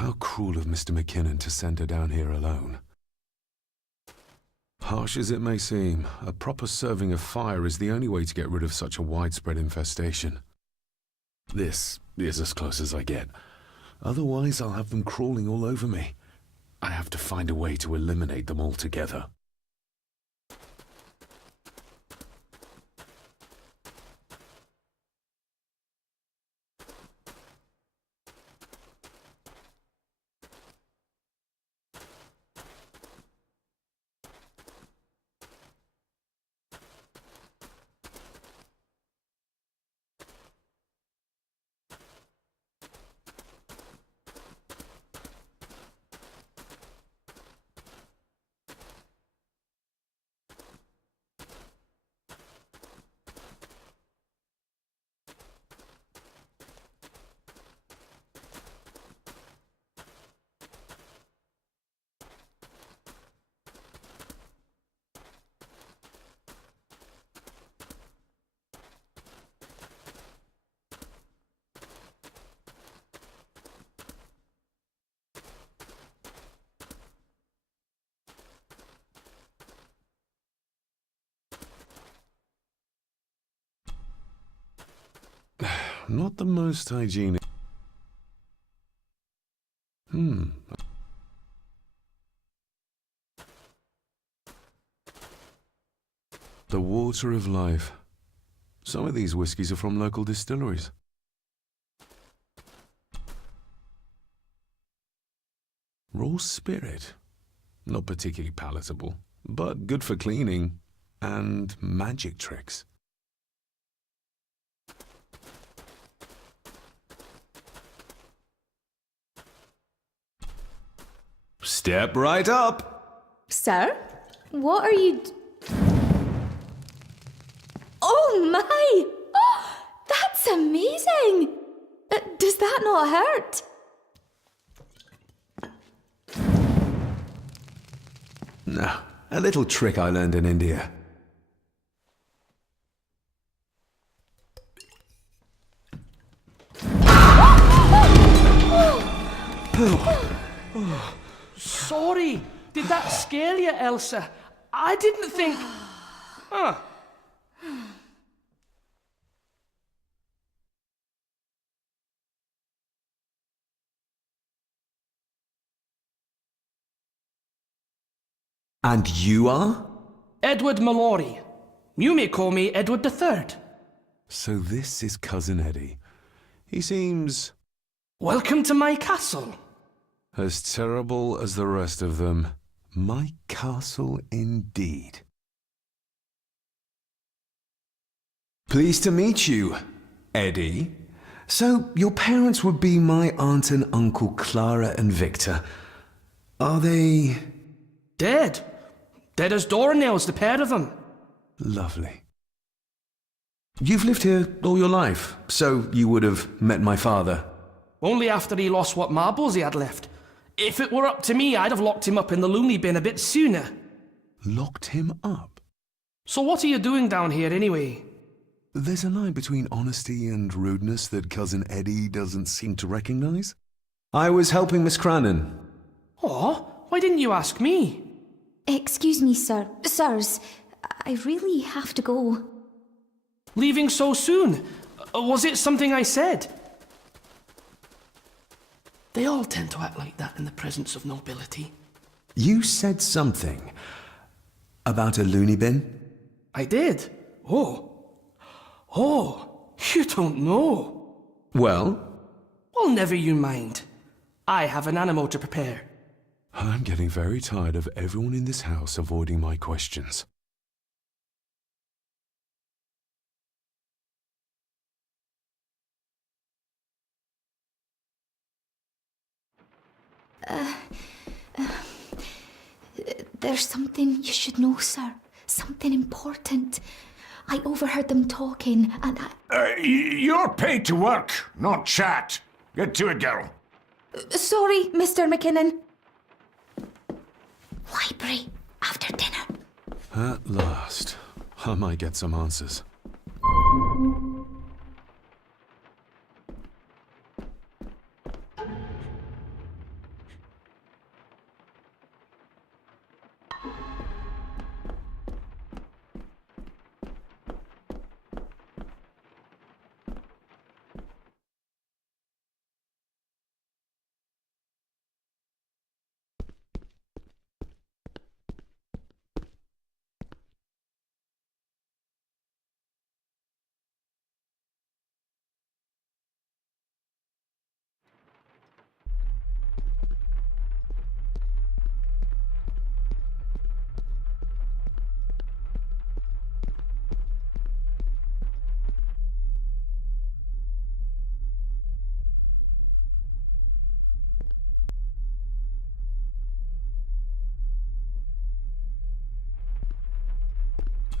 How cruel of Mr. McKinnon to send her down here alone. Harsh as it may seem, a proper serving of fire is the only way to get rid of such a widespread infestation. This is as close as I get. Otherwise, I'll have them crawling all over me. I have to find a way to eliminate them altogether. Not the most hygienic. The water of life. Some of these whiskies are from local distilleries. Raw spirit. Not particularly palatable, but good for cleaning and magic tricks. Step right up! Sir? What are you Oh my! Oh, that's amazing! Does that not hurt? No, a little trick I learned in India. Sorry, did that scare you, Elsa? I didn't think... Huh. And you are? Edward Mallory. You may call me Edward III. So this is Cousin Eddie. He seems... Welcome to my castle. as terrible as the rest of them. My castle indeed. Pleased to meet you, Eddie. So, your parents would be my aunt and uncle Clara and Victor. Are they... Dead. Dead as doornails, the pair of them. Lovely. You've lived here all your life, so you would have met my father. Only after he lost what marbles he had left. If it were up to me, I'd have locked him up in the loony bin a bit sooner. Locked him up? So what are you doing down here anyway? There's a line between honesty and rudeness that Cousin Eddie doesn't seem to recognize. I was helping Miss Crannan. Oh, why didn't you ask me? Excuse me, sir. Sirs, I really have to go. Leaving so soon? Was it something I said? They all tend to act like that in the presence of nobility. You said something about a loony bin? I did. Oh, you don't know. Well? Well, never you mind. I have an animal to prepare. I'm getting very tired of everyone in this house avoiding my questions. There's something you should know, sir. Something important. I overheard them talking, and You're paid to work, not chat. Get to it, girl. Sorry, Mr. McKinnon. Library, after dinner. At last. I might get some answers.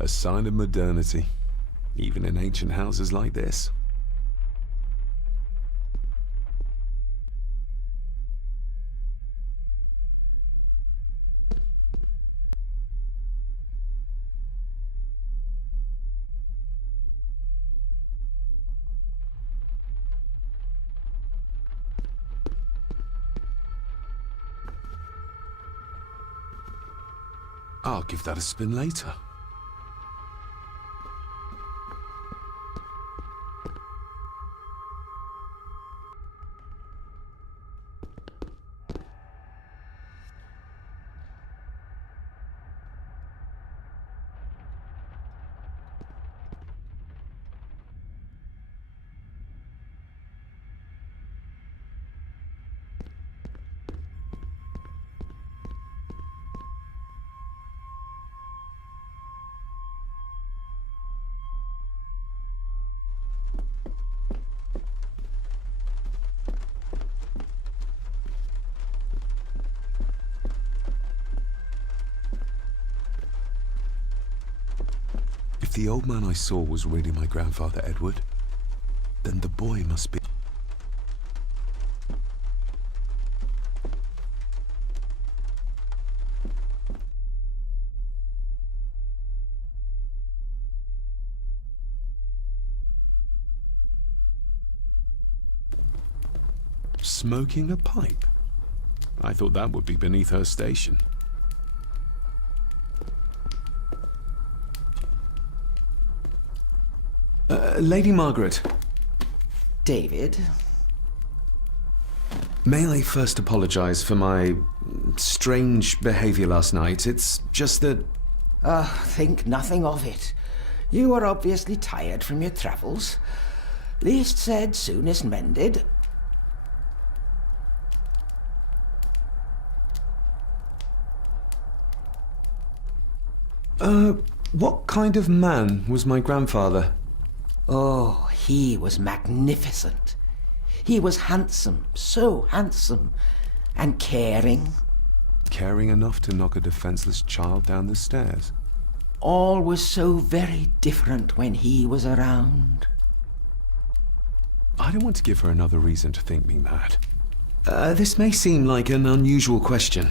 A sign of modernity, even in ancient houses like this. I'll give that a spin later. If the old man I saw was really my grandfather Edward, then the boy must be... Smoking a pipe? I thought that would be beneath her station. Lady Margaret. David? May I first apologize for my strange behavior last night? It's just that... Think nothing of it. You were obviously tired from your travels. Least said, soonest mended. What kind of man was my grandfather? Oh, he was magnificent. He was handsome, so handsome, and caring. Caring enough to knock a defenseless child down the stairs. All was so very different when he was around. I don't want to give her another reason to think me mad. This may seem like an unusual question.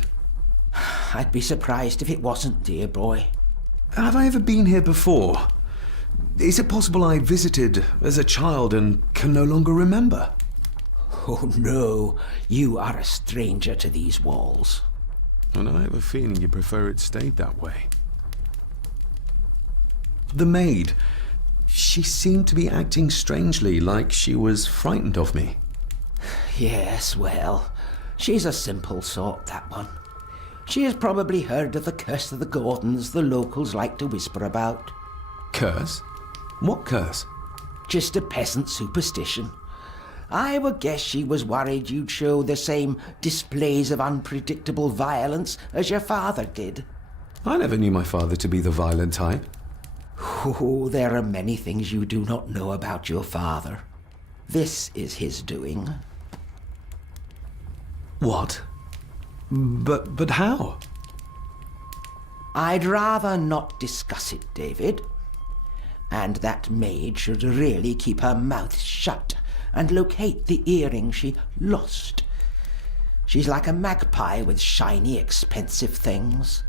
I'd be surprised if it wasn't, dear boy. Have I ever been here before? Is it possible I visited as a child and can no longer remember? Oh no, you are a stranger to these walls. And I have a feeling you prefer it stayed that way. The maid, she seemed to be acting strangely, like she was frightened of me. Yes, well, she's a simple sort, that one. She has probably heard of the curse of the Gordons the locals like to whisper about. Curse? What curse? Just a peasant superstition. I would guess she was worried you'd show the same displays of unpredictable violence as your father did. I never knew my father to be the violent type. Oh, there are many things you do not know about your father. This is his doing. What? But how? I'd rather not discuss it, David. And that maid should really keep her mouth shut and locate the earring she lost. She's like a magpie with shiny, expensive things.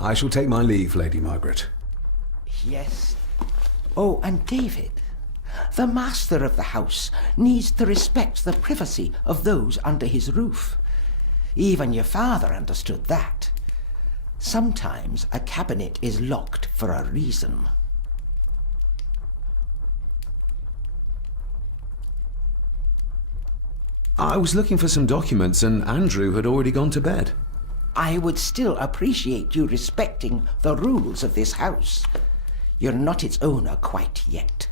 I shall take my leave, Lady Margaret. Yes. Oh, and David, the master of the house needs to respect the privacy of those under his roof. Even your father understood that. Sometimes a cabinet is locked for a reason. I was looking for some documents and Andrew had already gone to bed. I would still appreciate you respecting the rules of this house. You're not its owner quite yet.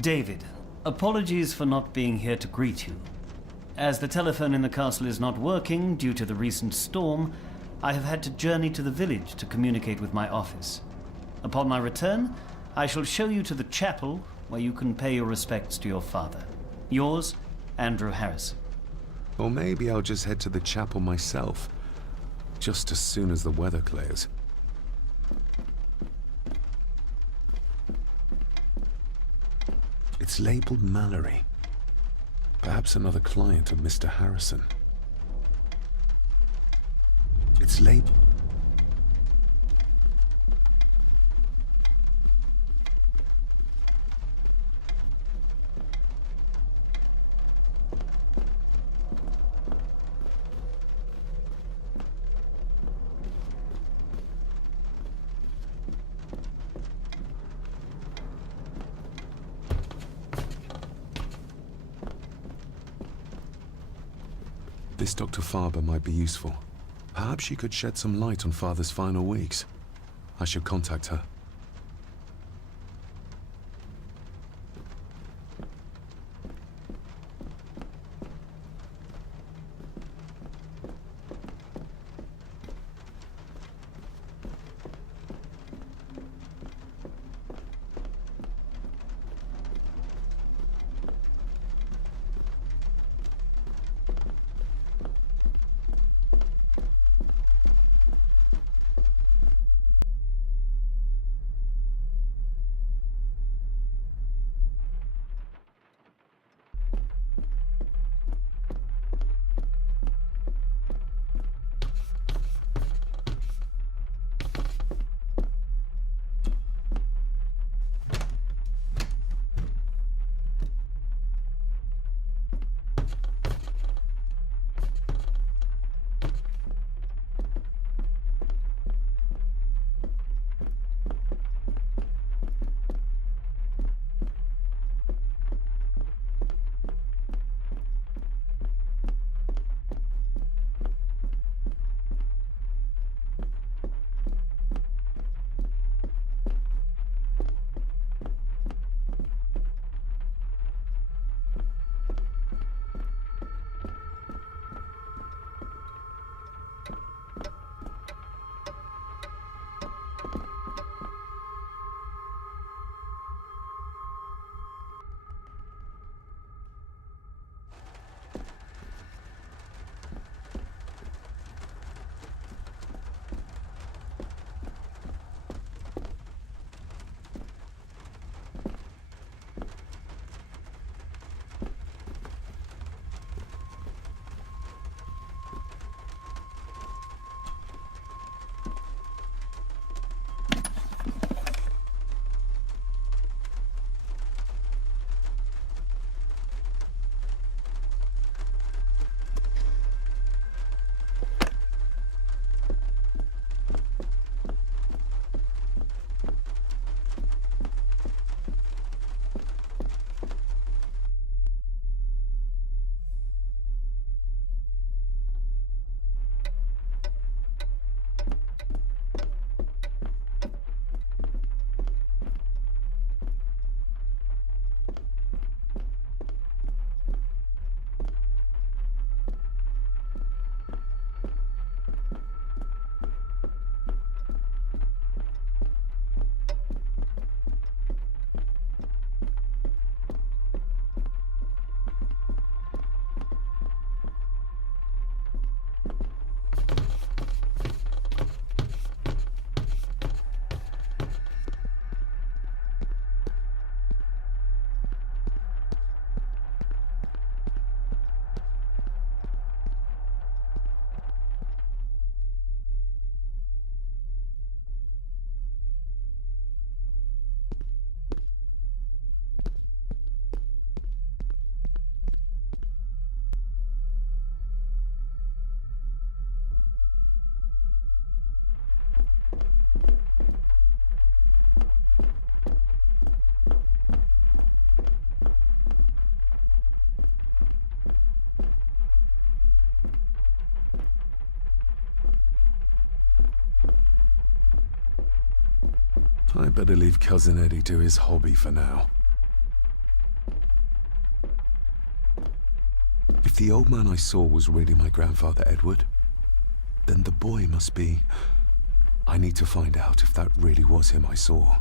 David, apologies for not being here to greet you. As the telephone in the castle is not working due to the recent storm, I have had to journey to the village to communicate with my office. Upon my return, I shall show you to the chapel where you can pay your respects to your father. Yours, Andrew Harrison. Or maybe I'll just head to the chapel myself, just as soon as the weather clears. It's labeled Mallory. Perhaps another client of Mr. Harrison. It's labeled... This Dr. Farber might be useful. Perhaps she could shed some light on Father's final weeks. I should contact her. I better leave Cousin Eddie to his hobby for now. the old man I saw was really my grandfather Edward, then the boy must be... I need to find out if that really was him I saw.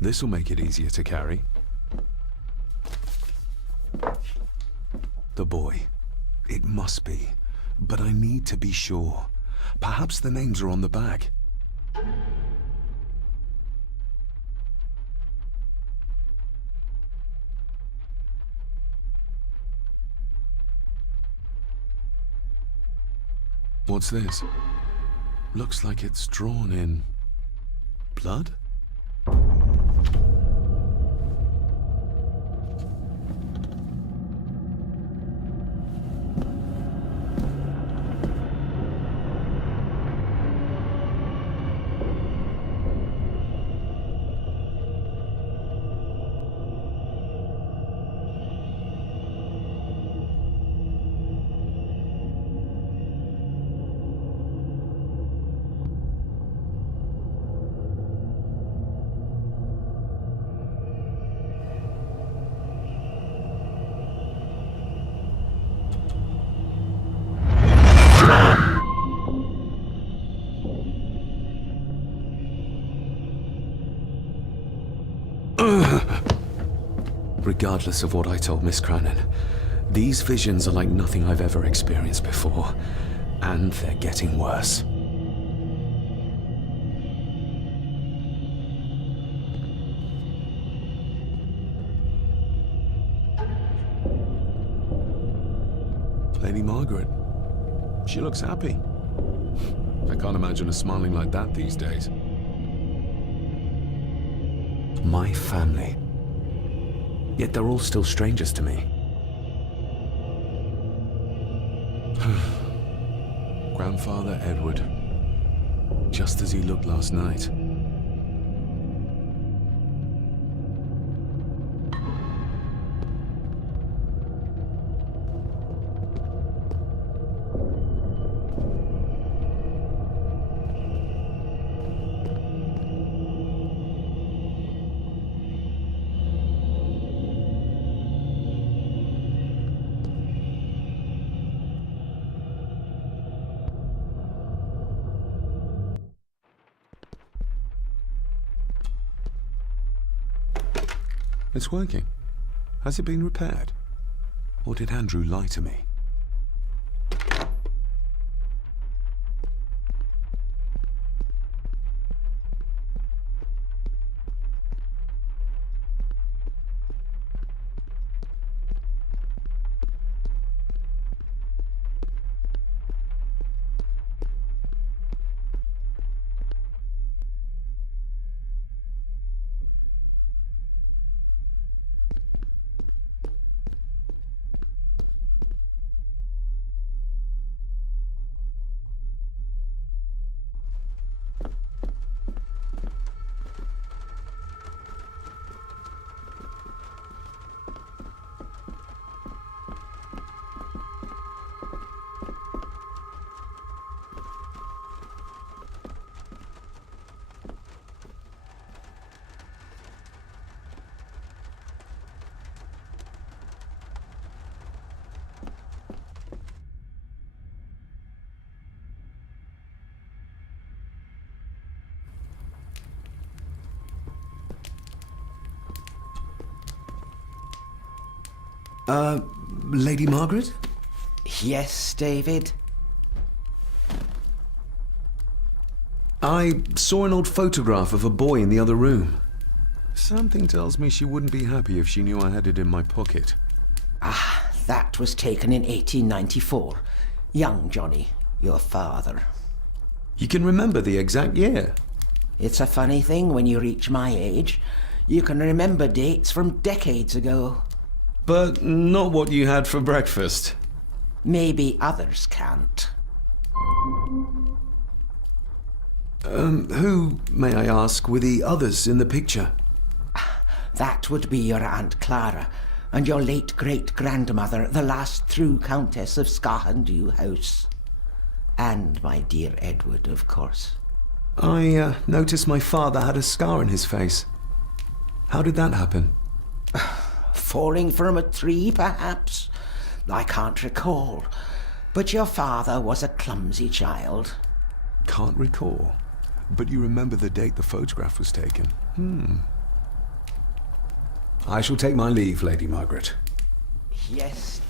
This'll make it easier to carry. The boy. It must be. But I need to be sure. Perhaps the names are on the back. What's this? Looks like it's drawn in... blood? Regardless of what I told Miss Cranon, these visions are like nothing I've ever experienced before, and they're getting worse. Lady Margaret. She looks happy. I can't imagine her smiling like that these days. My family. Yet they're all still strangers to me. Grandfather Edward. Just as he looked last night. It's working. Has it been repaired? Or did Andrew lie to me? Lady Margaret? Yes, David? I saw an old photograph of a boy in the other room. Something tells me she wouldn't be happy if she knew I had it in my pocket. Ah, that was taken in 1894. Young Johnny, your father. You can remember the exact year? It's a funny thing when you reach my age. You can remember dates from decades ago. But not what you had for breakfast. Maybe others can't. Who, may I ask, were the others in the picture? That would be your Aunt Clara and your late great-grandmother, the last true Countess of Scahandew House. And my dear Edward, of course. I noticed my father had a scar on his face. How did that happen? Falling from a tree, perhaps? I can't recall. But your father was a clumsy child. Can't recall. But you remember the date the photograph was taken? I shall take my leave, Lady Margaret. Yes.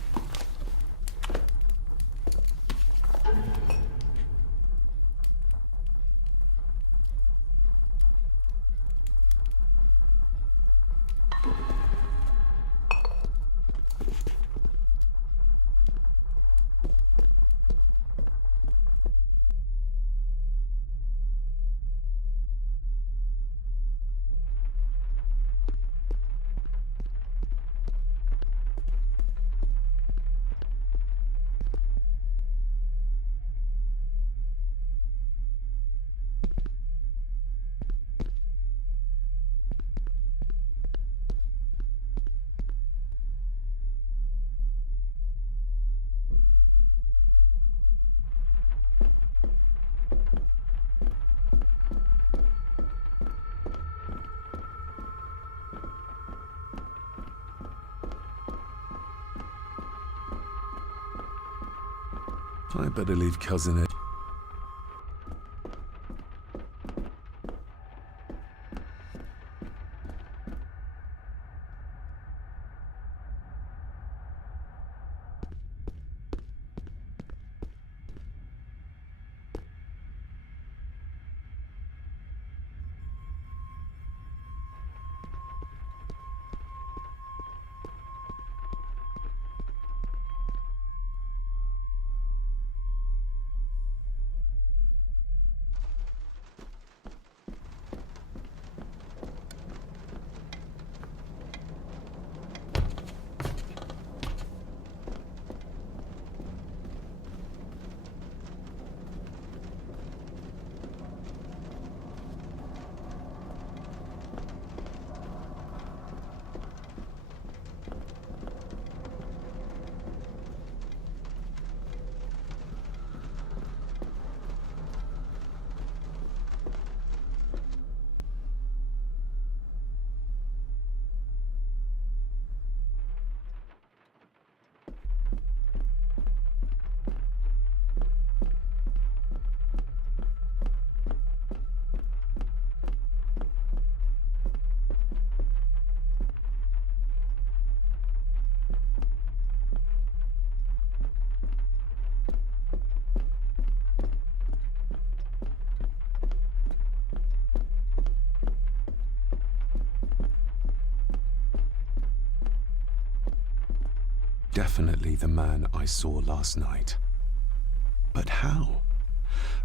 I better leave Cousin Ed. Definitely the man I saw last night. But how?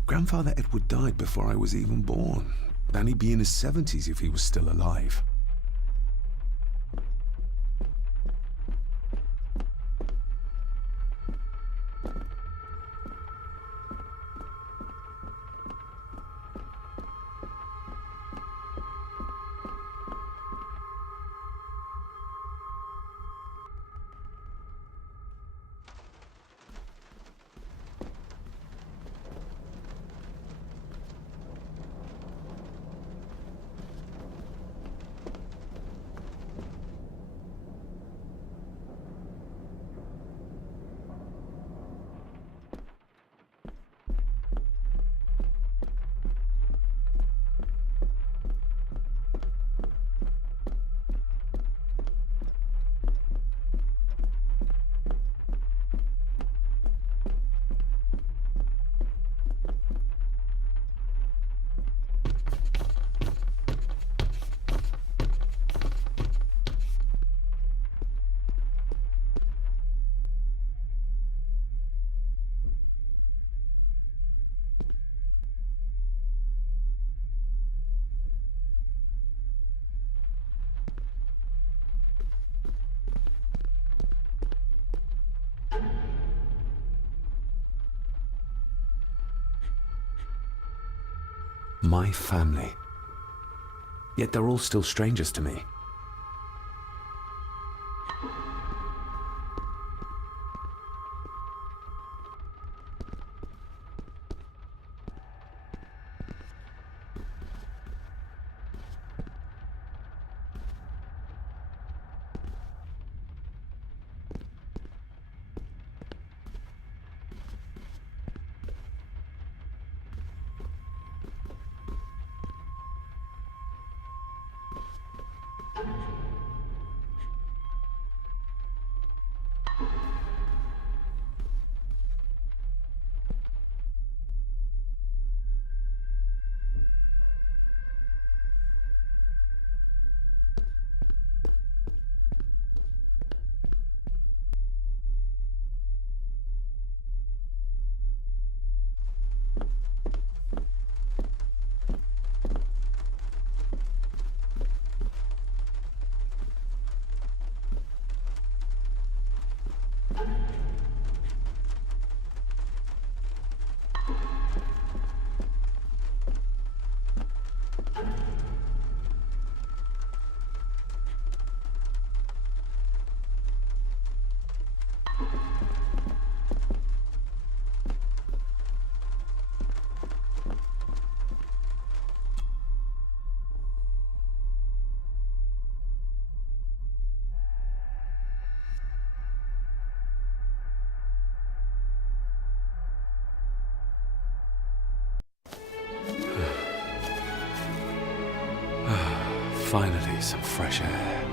Grandfather Edward died before I was even born. And he'd be in his 70s if he was still alive. My family. Yet they're all still strangers to me. Finally, some fresh air.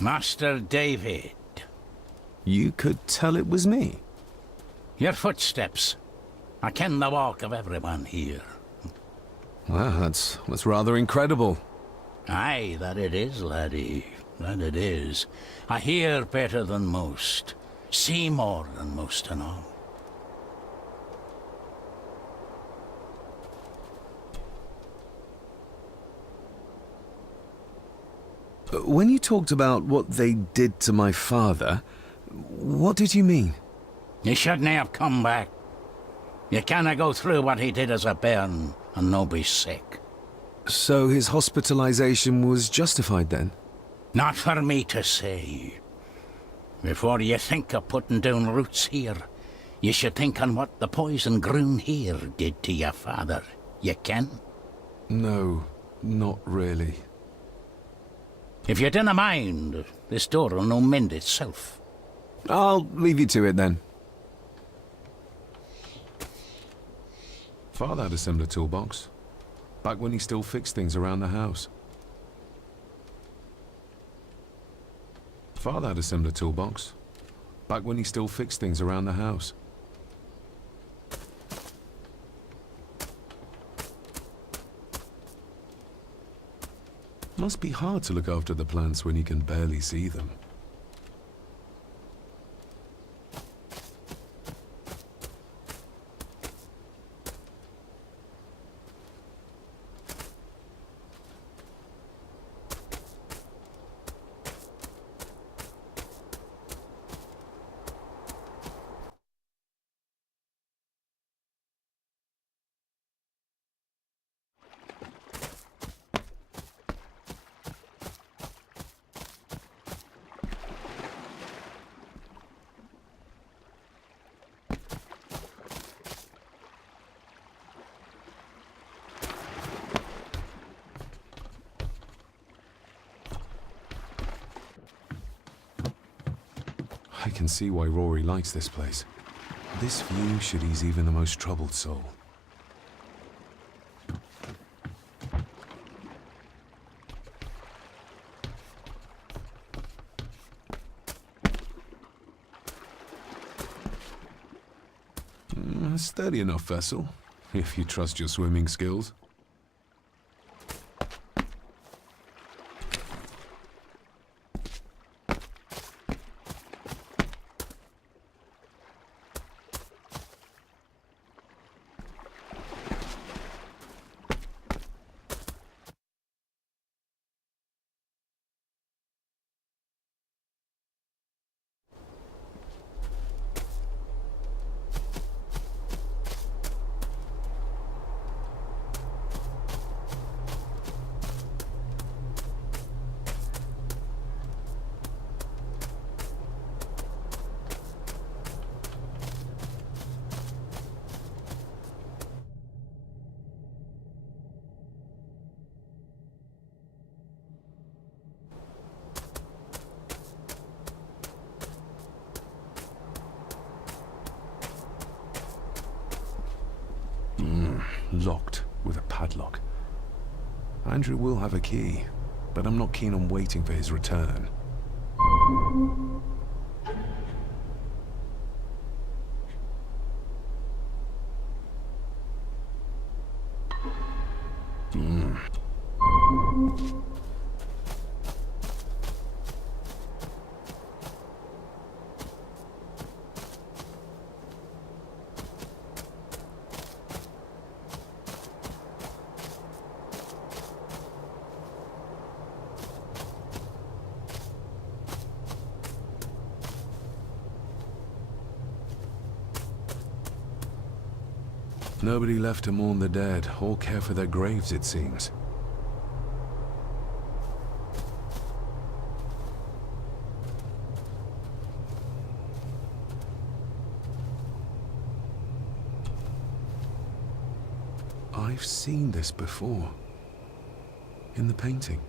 Master David. You could tell it was me. Your footsteps. I ken the walk of everyone here. Well, that's rather incredible. Aye, that it is, laddie. That it is. I hear better than most. See more than most and all. When you talked about what they did to my father, what did you mean? You shouldn't have come back. You canna go through what he did as a bairn and no be sick. So his hospitalization was justified then? Not for me to say. Before you think of putting down roots here, you should think on what the poison grown here did to your father. You ken? No, not really. If you dinna mind, this door'll no mend itself. I'll leave you to it then. Father had a similar toolbox. Back when he still fixed things around the house. Father had a similar toolbox. Back when he still fixed things around the house. Must be hard to look after the plants when you can barely see them. I can see why Rory likes this place. This view should ease even the most troubled soul. A sturdy enough vessel, if you trust your swimming skills. Andrew will have a key, but I'm not keen on waiting for his return. Nobody left to mourn the dead or care for their graves, it seems. I've seen this before. In the painting.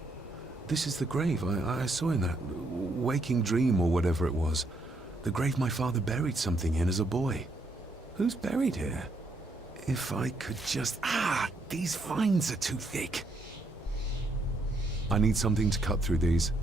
This is the grave I saw in that waking dream or whatever it was. The grave my father buried something in as a boy. Who's buried here? If I could just... these vines are too thick. I need something to cut through these.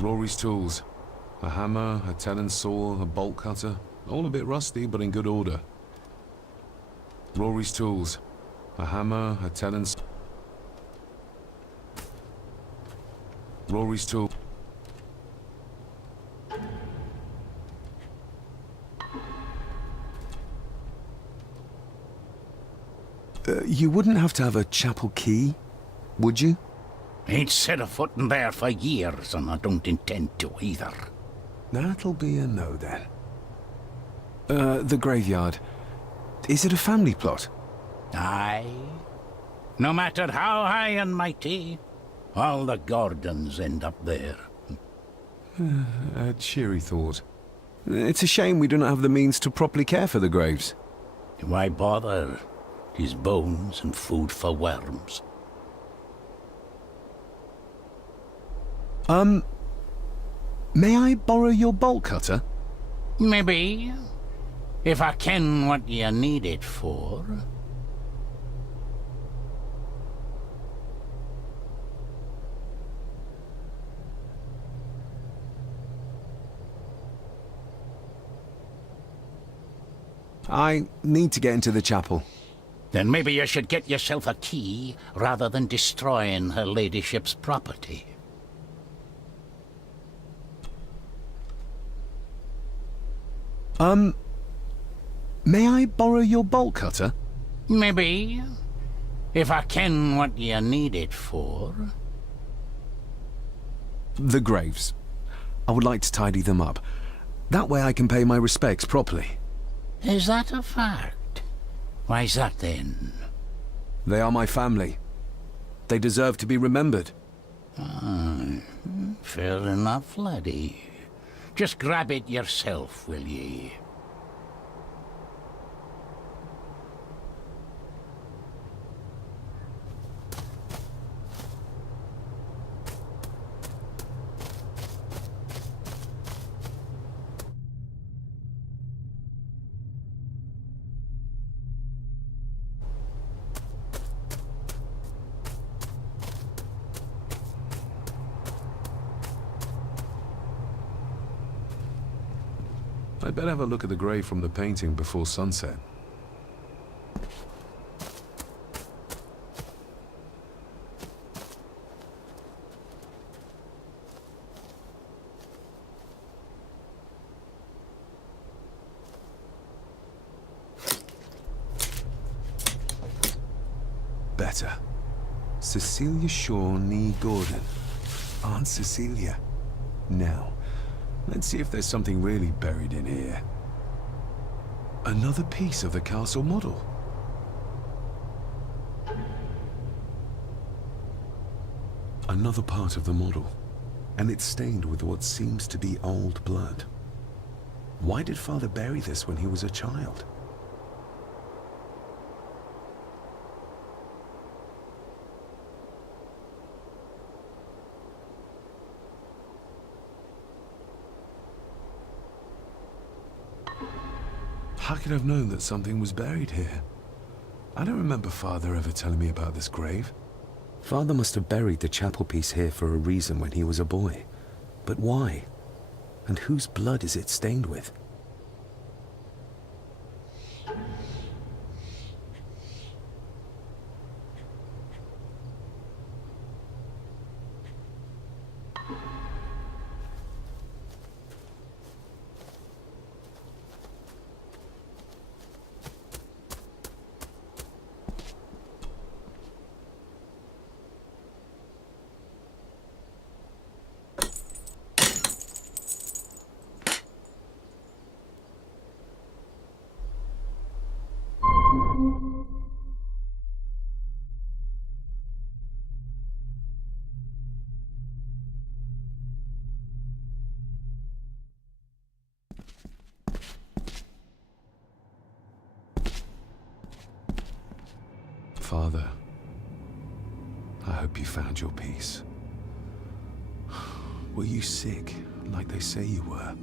Rory's tools. A hammer, a tenon saw, a bolt cutter. All a bit rusty, but in good order. Rory's tools. A hammer, a tenon saw. Rory's tool. You wouldn't have to have a chapel key, would you? Ain't set a foot in there for years, and I don't intend to either. That'll be a no, then. The graveyard. Is it a family plot? Aye. No matter how high and mighty, all the Gordons end up there. A cheery thought. It's a shame we do not have the means to properly care for the graves. Why bother? 'Tis bones and food for worms. May I borrow your bolt cutter? Maybe. If I ken what you need it for. I need to get into the chapel. Then maybe you should get yourself a key rather than destroying her ladyship's property. May I borrow your bolt cutter? Maybe. If I ken what you need it for. The graves. I would like to tidy them up. That way I can pay my respects properly. Is that a fact? Why's that then? They are my family. They deserve to be remembered. Fair enough, laddie. Just grab it yourself, will ye? I'd better have a look at the grave from the painting before sunset. Better. Cecilia Shaw, nee Gordon. Aunt Cecilia. Now, let's see if there's something really buried in here. Another piece of the castle model. Another part of the model. and it's stained with what seems to be old blood. Why did Father bury this when he was a child? How could I have known that something was buried here? I don't remember Father ever telling me about this grave. Father must have buried the chapel piece here for a reason when he was a boy. But why? And whose blood is it stained with? Father, I hope you found your peace. Were you sick, like they say you were?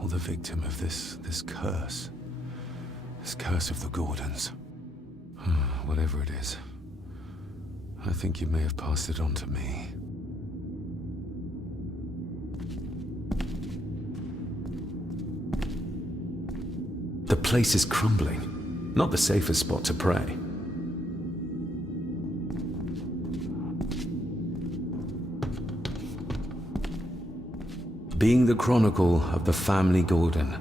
Or the victim of this curse? This curse of the Gordons? Whatever it is, I think you may have passed it on to me. The place is crumbling. Not the safest spot to pray. Being the chronicle of the family Gordon,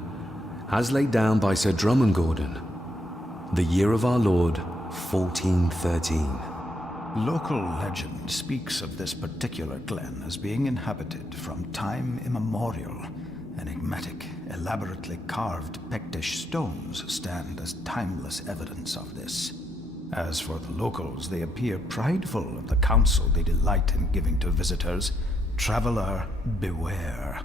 as laid down by Sir Drummond Gordon, the year of our Lord, 1413. Local legend speaks of this particular glen as being inhabited from time immemorial. Enigmatic, elaborately carved Pictish stones stand as timeless evidence of this. As for the locals, they appear prideful of the counsel they delight in giving to visitors. Traveler, beware.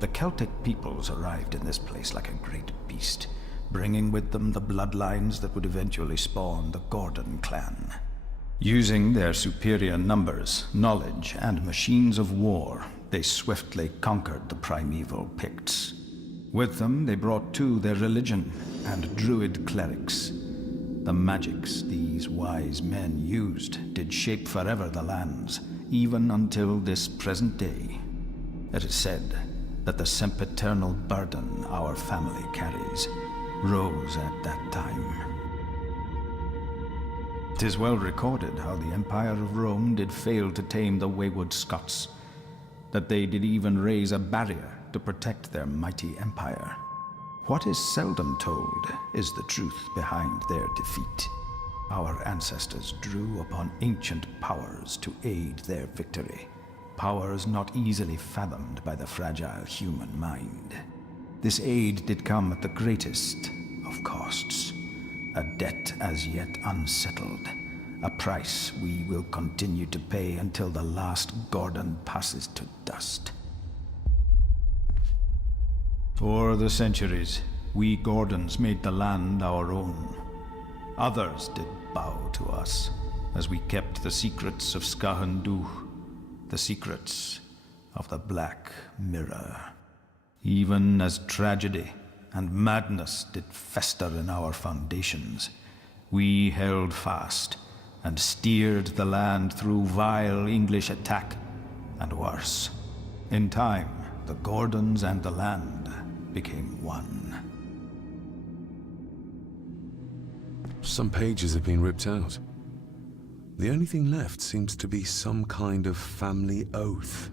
The Celtic peoples arrived in this place like a great beast, bringing with them the bloodlines that would eventually spawn the Gordon clan. Using their superior numbers, knowledge, and machines of war, they swiftly conquered the primeval Picts. With them, they brought too their religion and druid clerics. The magics these wise men used did shape forever the lands, even until this present day. It is said that the sempiternal burden our family carries rose at that time. 'Tis well recorded how the Empire of Rome did fail to tame the wayward Scots, that they did even raise a barrier to protect their mighty empire. What is seldom told is the truth behind their defeat. Our ancestors drew upon ancient powers to aid their victory, powers not easily fathomed by the fragile human mind. This aid did come at the greatest of costs, a debt as yet unsettled, a price we will continue to pay until the last Gordon passes to dust. For the centuries, we Gordons made the land our own. Others did bow to us as we kept the secrets of Skahandu, the secrets of the Black Mirror. Even as tragedy and madness did fester in our foundations, we held fast and steered the land through vile English attack and worse. In time, the Gordons and the land became one. Some pages have been ripped out. The only thing left seems to be some kind of family oath.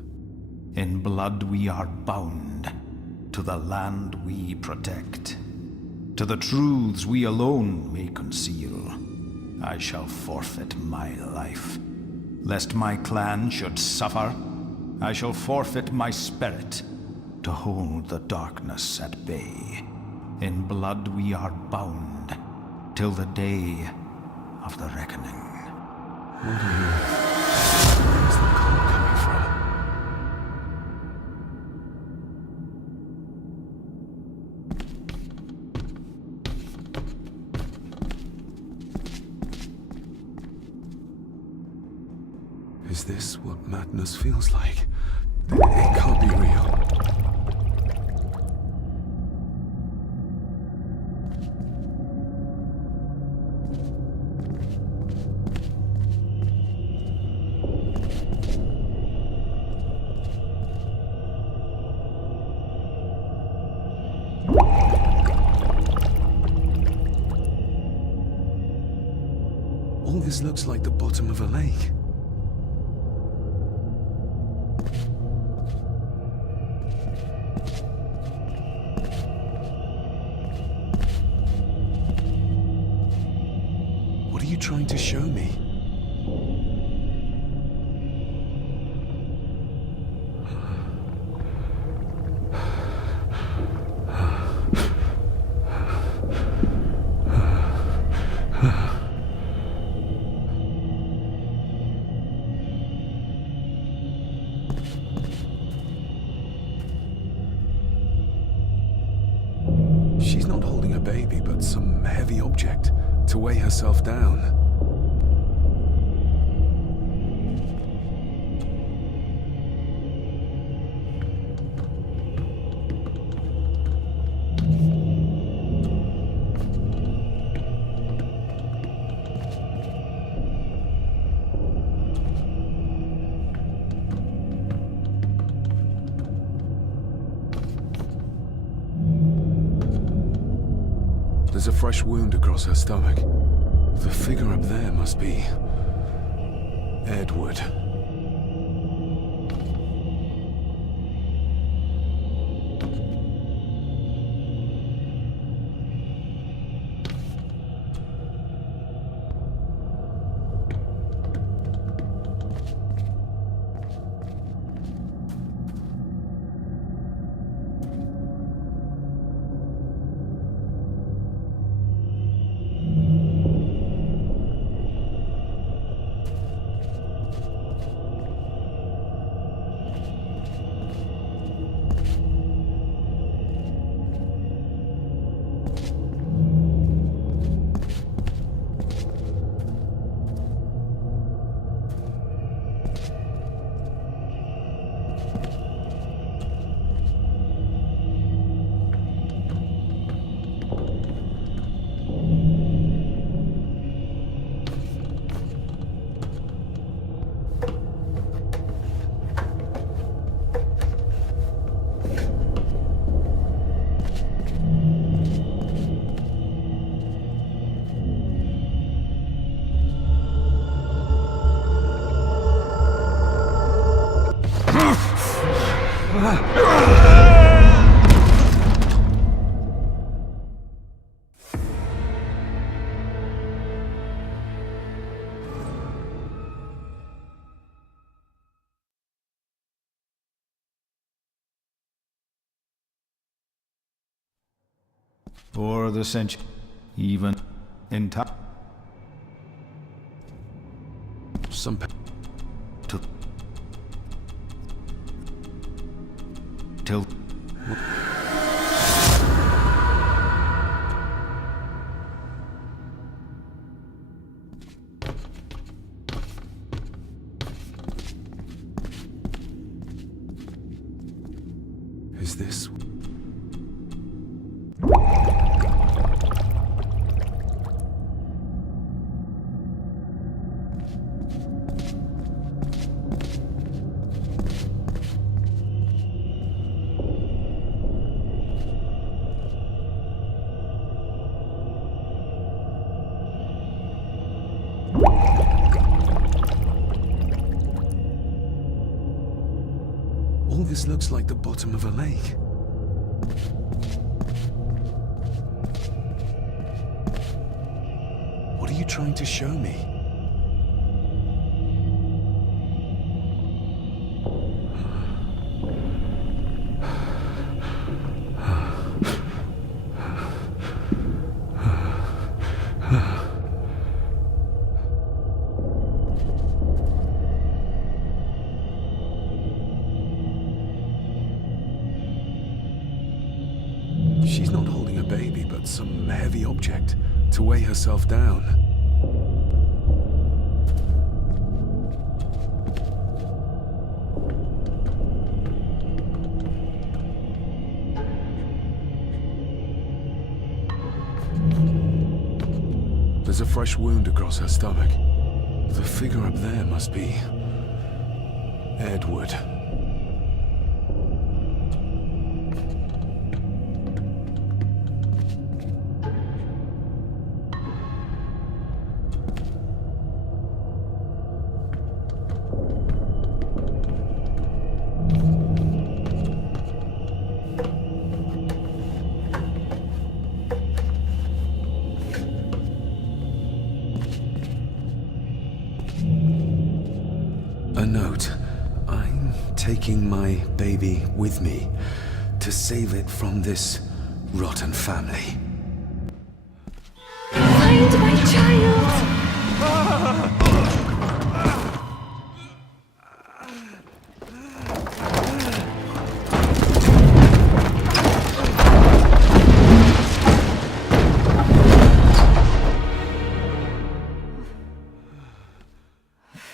In blood we are bound to the land we protect, to the truths we alone may conceal. I shall forfeit my life. Lest my clan should suffer, I shall forfeit my spirit to hold the darkness at bay. In blood we are bound till the day of the reckoning. What on earth? Where's the coal coming from? Is this what madness feels like? It can't be real. All this looks like the bottom of a lake. What are you trying to show me? She's not holding a baby, but some heavy object to weigh herself down. There's a fresh wound across her stomach. The figure up there must be Edward. For the century, even in time. Some Till Is this? All this looks like the bottom of a lake. What are you trying to show me? She's not holding a baby, but some heavy object to weigh herself down. There's a fresh wound across her stomach. The figure up there must be Edward. A note. I'm taking my baby with me to save it from this rotten family. Find my child!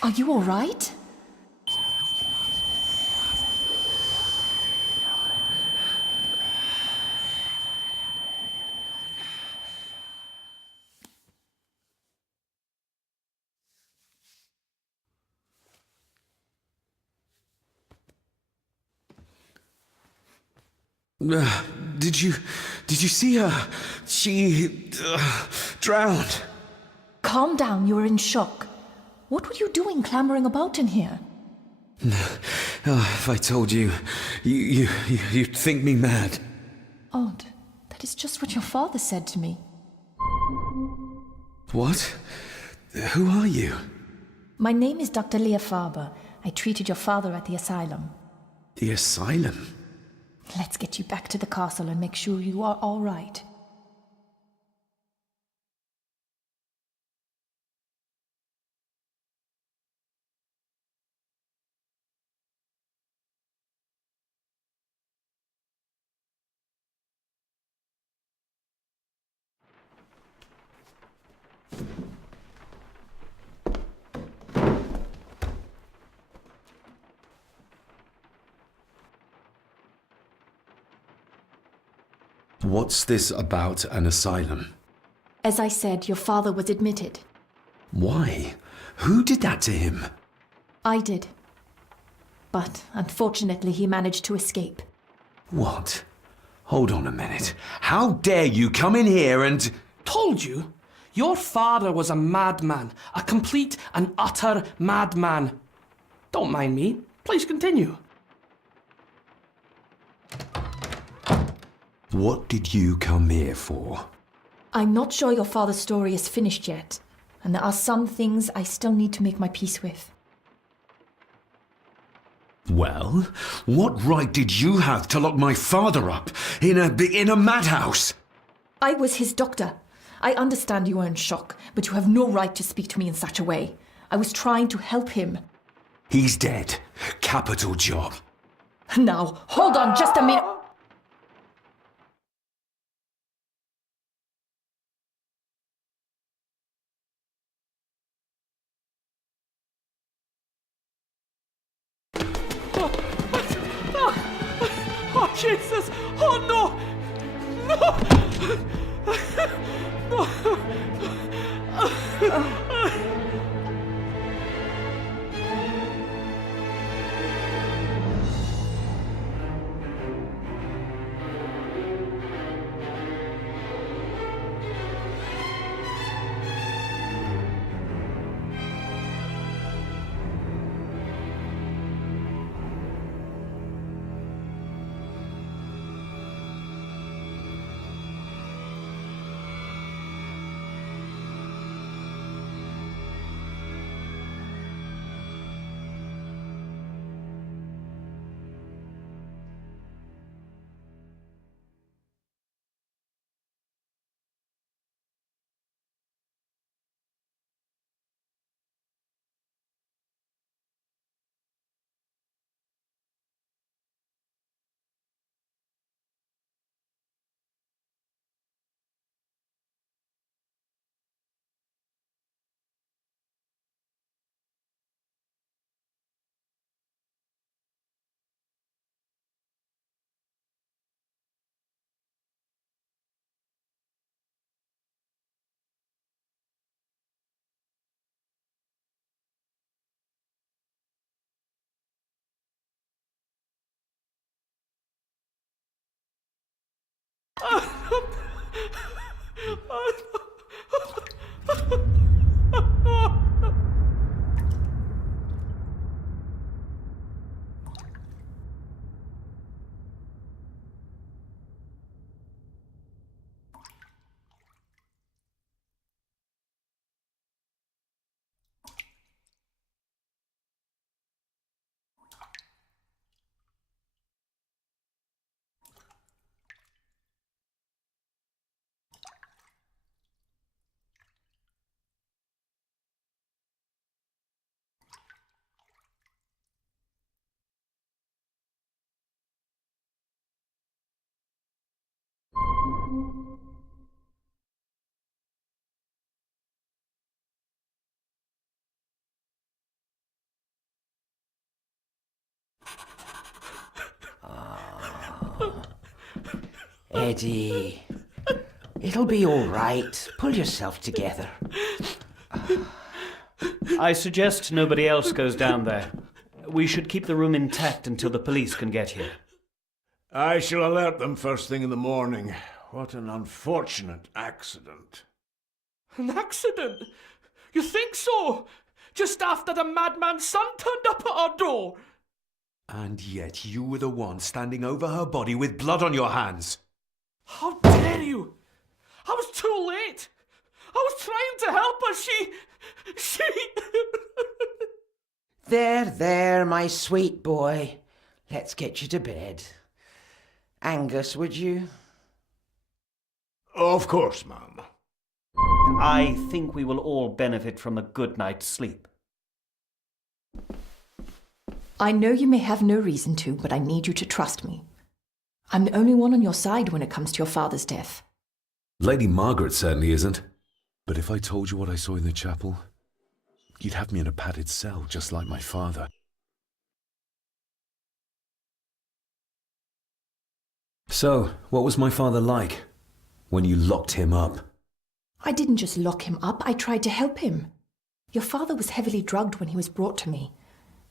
Are you all right? Did you see her? She drowned. Calm down, you are in shock. What were you doing clambering about in here? If I told you, you'd think me mad. Odd. That is just what your father said to me. What? Who are you? My name is Dr. Leah Farber. I treated your father at the asylum. The asylum? Let's get you back to the castle and make sure you are all right. What's this about an asylum? As I said, your father was admitted. Why? Who did that to him? I did. But unfortunately, he managed to escape. What? Hold on a minute. How dare you come in here and... Told you? Your father was a madman. A complete and utter madman. Don't mind me. Please continue. What did you come here for? I'm not sure your father's story is finished yet, and there are some things I still need to make my peace with. Well, what right did you have to lock my father up in a madhouse? I was his doctor. I understand you are in shock, but you have no right to speak to me in such a way. I was trying to help him. He's dead. Capital job. Now, hold on just a minute. Oh, Jesus! Oh, no! Eddie, it'll be all right. Pull yourself together. I suggest nobody else goes down there. We should keep the room intact until the police can get here. I shall alert them first thing in the morning. What an unfortunate accident. An accident? You think so? Just after the madman's son turned up at our door. And yet you were the one standing over her body with blood on your hands. How dare you? I was too late. I was trying to help her. She... There, my sweet boy. Let's get you to bed. Angus, would you? Of course, ma'am. I think we will all benefit from a good night's sleep. I know you may have no reason to, but I need you to trust me. I'm the only one on your side when it comes to your father's death. Lady Margaret certainly isn't. But if I told you what I saw in the chapel, you'd have me in a padded cell, just like my father. So, what was my father like when you locked him up? I didn't just lock him up, I tried to help him. Your father was heavily drugged when he was brought to me.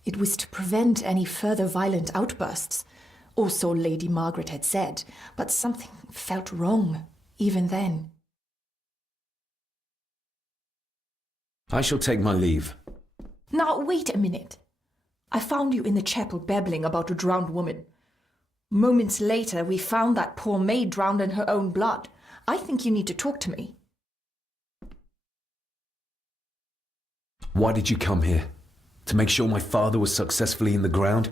It was to prevent any further violent outbursts, or so Lady Margaret had said, but something felt wrong, even then. I shall take my leave. Now, wait a minute. I found you in the chapel babbling about a drowned woman. Moments later, we found that poor maid drowned in her own blood. I think you need to talk to me. Why did you come here? To make sure my father was successfully in the ground?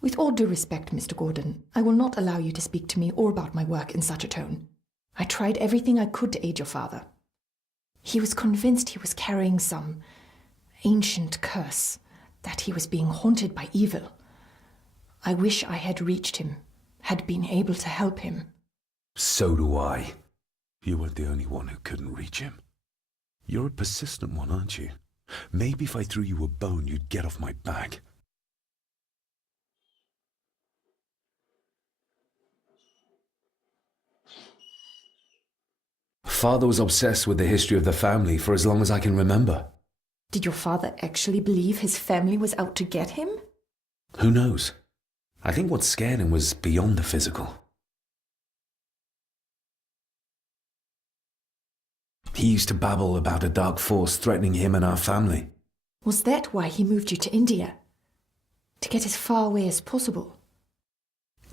With all due respect, Mr. Gordon, I will not allow you to speak to me or about my work in such a tone. I tried everything I could to aid your father. He was convinced he was carrying some ancient curse, that he was being haunted by evil. I wish I had reached him, had been able to help him. So do I. You weren't the only one who couldn't reach him. You're a persistent one, aren't you? Maybe if I threw you a bone, you'd get off my back. Father was obsessed with the history of the family for as long as I can remember. Did your father actually believe his family was out to get him? Who knows? I think what scared him was beyond the physical. He used to babble about a dark force threatening him and our family. Was that why he moved you to India? To get as far away as possible?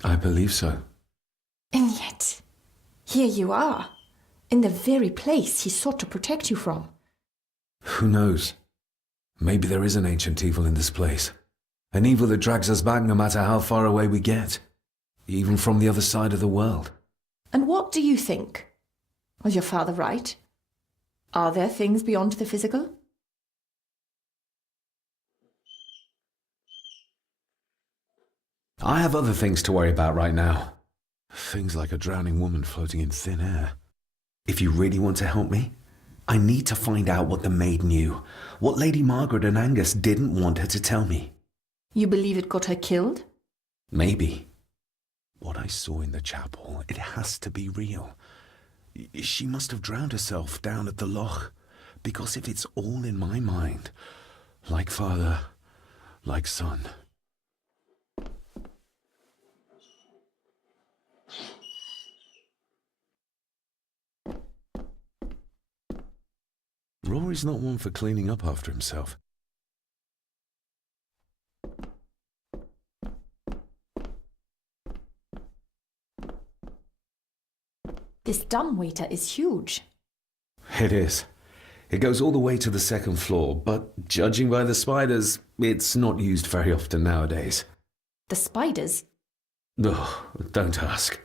I believe so. And yet, here you are, in the very place he sought to protect you from. Who knows? Maybe there is an ancient evil in this place. An evil that drags us back no matter how far away we get. Even from the other side of the world. And what do you think? Was your father right? Are there things beyond the physical? I have other things to worry about right now. Things like a drowning woman floating in thin air. If you really want to help me, I need to find out what the maid knew. What Lady Margaret and Angus didn't want her to tell me. You believe it got her killed? Maybe. What I saw in the chapel, it has to be real. She must have drowned herself down at the loch. Because if it's all in my mind, like father, like son. Rory's not one for cleaning up after himself. This dumbwaiter is huge. It is. It goes all the way to the second floor, but judging by the spiders, it's not used very often nowadays. The spiders? Ugh, don't ask.